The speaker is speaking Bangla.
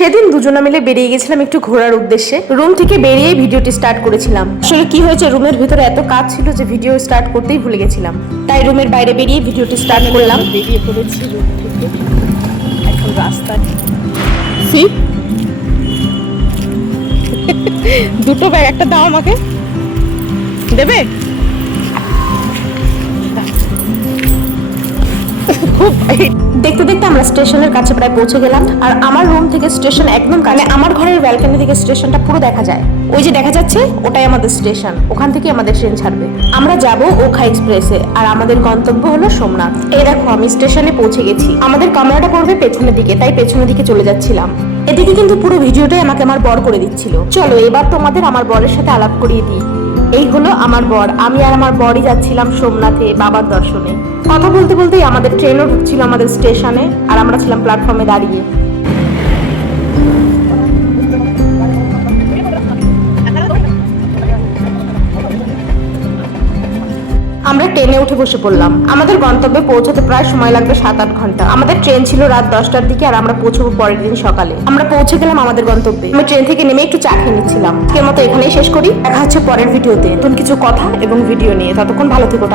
সেদিন দুজনে মিলে বেরিয়ে গেছিলাম একটু ঘোরার উদ্দেশ্যে। রুম থেকে বেরিয়ে ভিডিওটি স্টার্ট করেছিলাম। আসলে কি হয়েছে, রুমের ভিতরে এত কাজ ছিল যে ভিডিও স্টার্ট করতেই ভুলে গেছিলাম। তাই রুমের বাইরে বেরিয়ে ভিডিওটি স্টার্ট করলাম। বেরিয়ে পড়েছি রুম থেকে, এখন রাস্তায় দুটো ব্যাগ, একটা দাও আমাকে, দেবে? খুব দেখতে দেখতে আমরা স্টেশনের কাছে প্রায় পৌঁছে গেলাম। আর আমার রুম থেকে স্টেশন একদম কাছে। আমার ঘরের ব্যালকনি থেকে স্টেশনটা পুরো দেখা যায়। ওই যে দেখা যাচ্ছে, ওটাই আমাদের স্টেশন। ওখান থেকে আমাদের ট্রেন ছাড়বে। আমরা যাব ওখা এক্সপ্রেসে, আর আমাদের গন্তব্য হলো সোমনাথ। এই দেখো, আমি স্টেশনে পৌঁছে গেছি। আমাদের কামরাটা পড়বে পেছনের দিকে, তাই পেছনের দিকে চলে যাচ্ছিলাম। এদিকে কিন্তু পুরো ভিডিওটাই আমাকে আমার বর করে দিচ্ছিল। চলো এবার তোমাদের আমার বরের সাথে আলাপ করিয়ে দিই। এই হলো আমার বর। আমি আর আমার বরই যাচ্ছিলাম সোমনাথে বাবার দর্শনে। কথা বলতে বলতেই আমাদের ট্রেনও ঢুকছিল আমাদের স্টেশনে, আর আমরা ছিলাম প্ল্যাটফর্মে দাঁড়িয়ে। আমরা ট্রেনে উঠে বসে পড়লাম। আমাদের গন্তব্যে পৌঁছাতে প্রায় সময় লাগবে 7-8 ঘন্টা। আমাদের ট্রেন ছিল রাত 10টার দিকে, আর আমরা পৌঁছবো পরের দিন সকালে। আমরা পৌঁছে গেলাম আমাদের গন্তব্যে। আমি ট্রেন থেকে নেমে একটু চা খেয়ে নিচ্ছিলাম। আজকের মতো এখানেই শেষ করি। দেখা হচ্ছে পরের ভিডিওতে নতুন কিছু কথা এবং ভিডিও নিয়ে। ততক্ষণ ভালো থেকো।